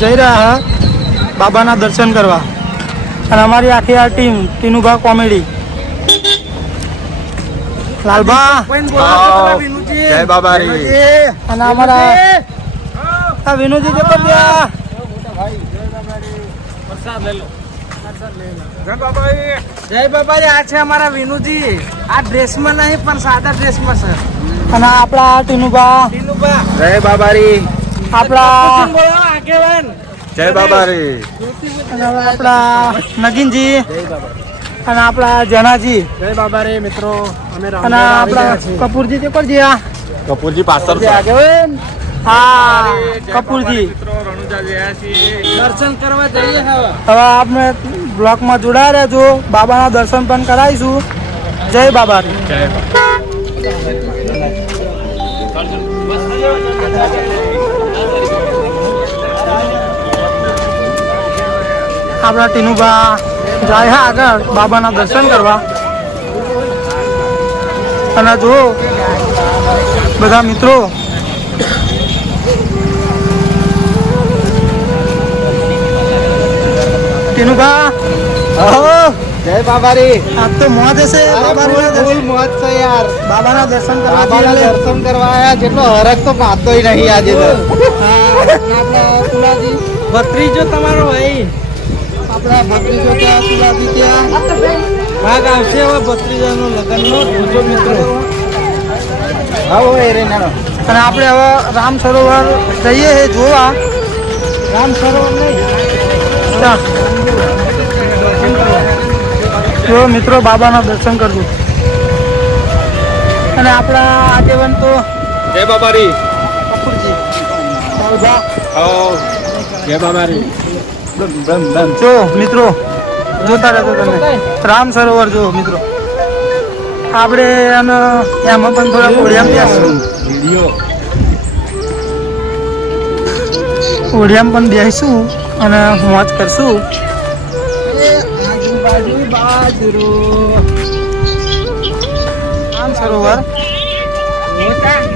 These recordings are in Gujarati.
જઈ રહ્યા છે બાબાના દર્શન કરવા અને અમારી આખી આ ટીમ ટીનુભા કોમેડી લાલભા જય બાબારી અને અમારા વિનુજી જય બાબાજી આ છે અમારા વિનુજી આ ડ્રેસમાં નહીં પણ સાદા ડ્રેસમાં છે અને આપણા ટીનુભા જય બાબારી આપણા આગેવાન જય બાબારી અને આપણા નગીનજી અને આપણા જનાજી જય બાબારી મિત્રો અમે અને આપણા કપૂરજી તે કરજી આ કપૂરજી પાછળ છે. આગેવાન હા કપૂરજી દર્શન કરવા જઈએ હવે હવે આપણે બ્લોકમાં જોડાયા રહેજો બાબાના દર્શન પણ કરાવીશું જય બાબારી આપણા ટીનુભા જાય હા આગળ બાબાના દર્શન કરવા અને જો બધા મિત્રો ટીનુભા જય બાબારી આજ તો મોજ હશે ફૂલ મોજ છે યાર બાબાના દર્શન કરવા બાબાના દર્શન કરવા આયા જેટલો હરખ તો પાતોય નહીં આજે તો આપણા તુલાજી ભત્રીજો તમારો ભાઈ આપણા ભત્રીજો ત્યાં તુલાજી ત્યાં ભાગ આવશે હવે ભત્રીજાનો લગ્નનો જોજો મિત્રો આવો એ રે નાનો અને આપણે હવે રામ સરોવર જઈએ છે જોવા રામ સરોવર નહીં જો મિત્રો બાબાના દર્શન કરજો અને આપણા આગેવાન તો જય બાબારી કપૂરજી જય બાબારી જો મિત્રો જોતા રહેજો તમે રામ સરોવર જો મિત્રો આપણે અને એમાં પણ થોડા ઓડિયામ બેસશું ઓડિયામ પણ બેસીશું અને મોજ કરશું રામ સરોવર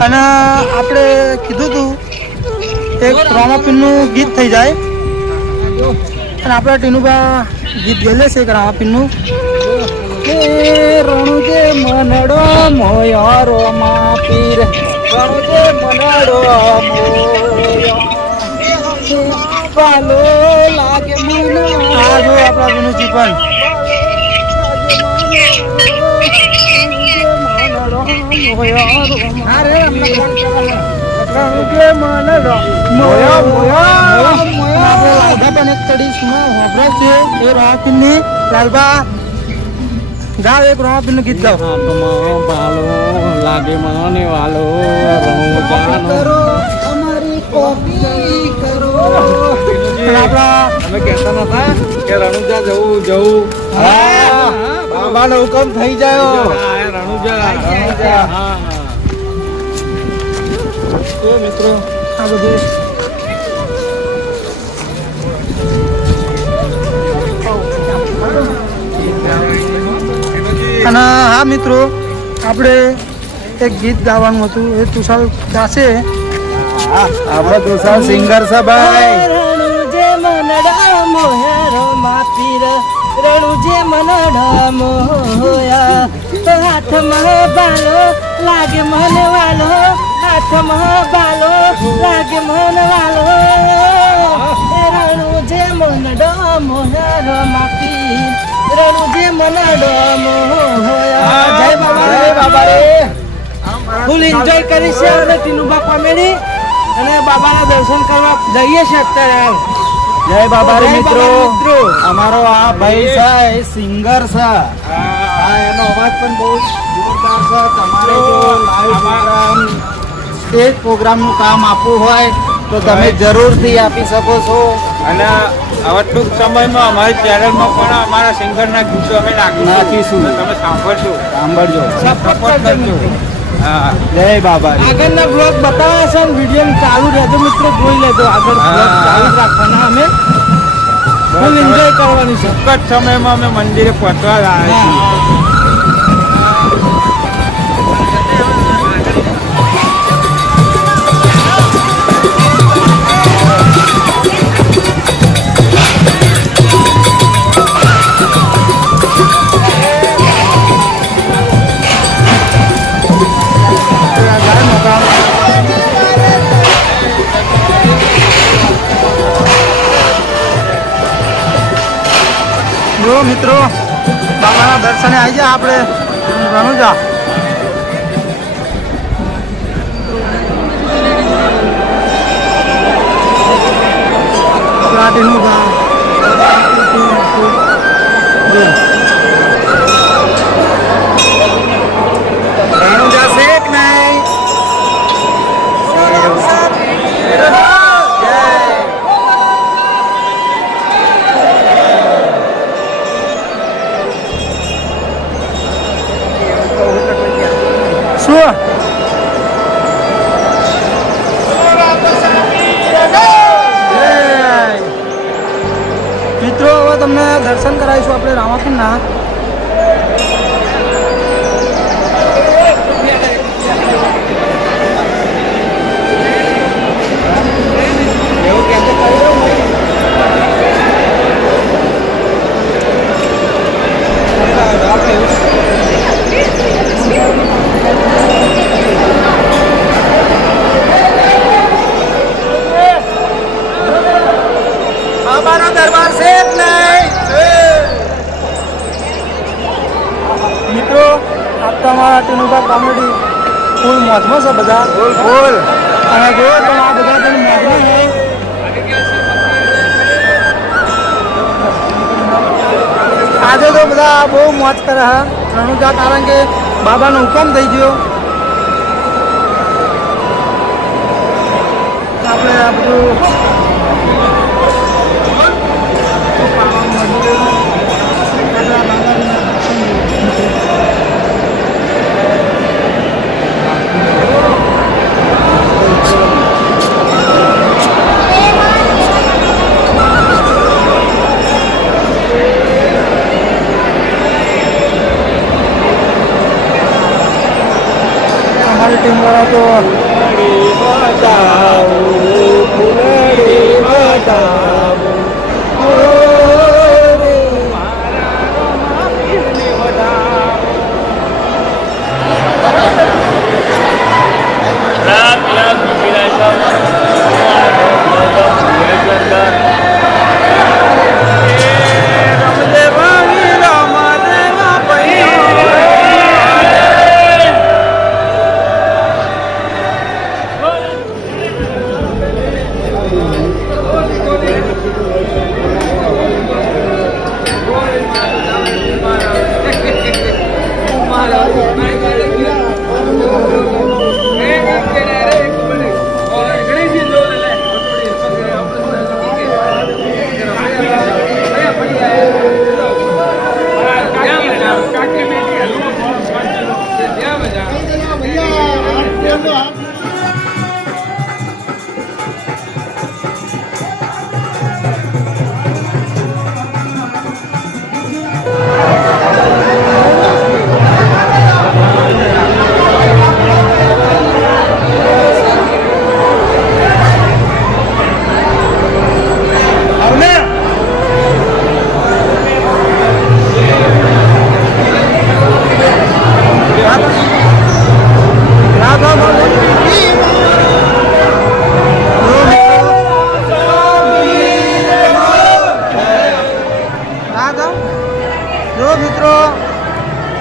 અને આપણે કીધું હતું એક રામાપીરનું ગીત થઈ જાય અને આપણા ટીનુભા ગીત ગયેલે છે એક રામાપીરનું રણુજે મનડો મોયો રોમા પીર રણુજે મનડો મોયો બાલો લાગે મને આ જો આપણા વિનુજી પણ લાલબા ગાવ એક રામાપીરનું ગીત ગાવ બાલો લાગે મને વાલો અમારી કોપી કરો આપણા અમે કહેતા નતા કે રણુજા જવું બાબાનો હુકમ થઈ જાય રણુજા મિત્રો આ બધું અને હા મિત્રો આપણે એક ગીત ગાવાનું હતું એ તુષાર ગાશે આપણો તુષાર સિંગર છે ભાઈ રણુજે મનડા મોહેરો માપીર રણુજે મનડા મોયા તો હાથમાં બાલો લાગે મને વાલો હાથમાં બાલો લાગે મને વાલો રણુજે મનડા મોહેરો માપીર રણુજે મનડા મોયા જય બાબા રે ફૂલ એન્જોય કરી છે આપણે ટીનુભા કોમેડી અને બાબાના દર્શન કરવા જઈએ છીએ અત્યારે જય બાબારી જય મિત્રો બાબારી મિત્રો. અમારો આ ભાઈ છે એ સિંગર છે હા એનો અવાજ પણ બહુ જોરદાર છે તમારે જો લાઈવ પ્રોગ્રામ સ્ટેજ પ્રોગ્રામનું કામ આપવું હોય તો તમે જરૂરથી આપી શકો છો અને હવે ટૂંક સમયમાં અમારી ચેનલમાં પણ અમારા સિંગરના ગીતો અમે નાખીશું. તો તમે સાંભળશો સાંભળજો સપોર્ટ કરજો હા જય બાબારી આગળના બ્લોગ બતાવે છે અને વિડીયો ચાલુ રહેજો મિત્રો જોઈ લેજો આગળ બ્લોગ ચાલુ જ રાખવાના અમે ફૂલ એન્જોય કરવાની છે ચોક્કસ સમયમાં અમે મંદિરે પહોંચવા આવ્યા છીએ જો મિત્રો બાબાના દર્શને આવી જાય આપણે રણુજા. પ્લાટીનું ગામ રણુજા શેખ નહીં. શું મિત્રો હવે તમને દર્શન કરાવીશું આપણે રામાપીરના. બાબાનો દરબાર શેખ નહીં. મિત્રો આપતા અમારા ટીનુભા કોમેડી ફૂલ મોજમાં છે બધા. ફૂલ અને જો તમે આ બધા પણ મોજમાં હોય આજે તો બધા બહુ મોજ કરે હા રણુજા, કારણ કે બાબાનો હુકમ થઈ ગયો. આપણે આ બધું અમારી ટીમ વાળા તો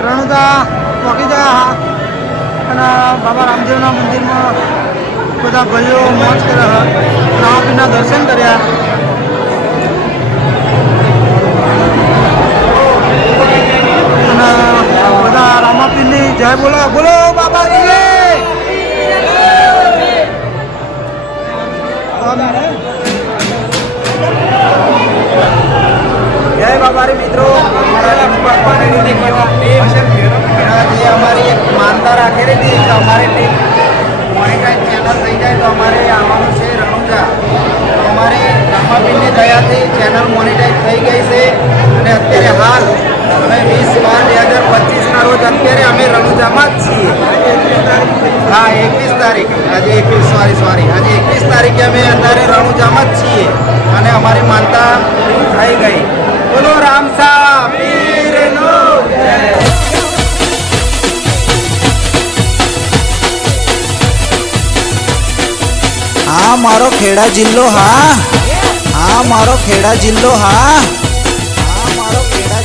રણુજા પહોંચી ગયા અને બાબા રામદેવના મંદિરમાં બધા ભાઈઓ મોજ કર્યા, રામાપીરના દર્શન કર્યા. અને બધા રામાપીરની જય બોલો બોલો બાબાજી. જય બાબારી મિત્રો, જે અમારી એક માનતા રાખેલી હતી કે અમારી ટીમ મોનિટાઈઝ ચેનલ થઈ જાય તો અમારે આવવાનું છે રણુજા. તો અમારે રામાપીરની દયાથી ચેનલ મોનિટાઈઝ થઈ ગઈ છે અને અત્યારે હાલ અમે 20/12/2025ના રોજ અત્યારે અમે રણુજામાં જ છીએ. હા 21 તારીખ, આજે 21 સોરી આજે 21 તારીખે અમે અત્યારે રણુજામાં જ છીએ અને અમારી માનતા પૂરી થઈ ગઈ. બોલો રામસા પીરનો જય. હા મારો ખેડા જિલ્લો, હા મારો ખેડા જિલ્લો, હા. મારો પેડા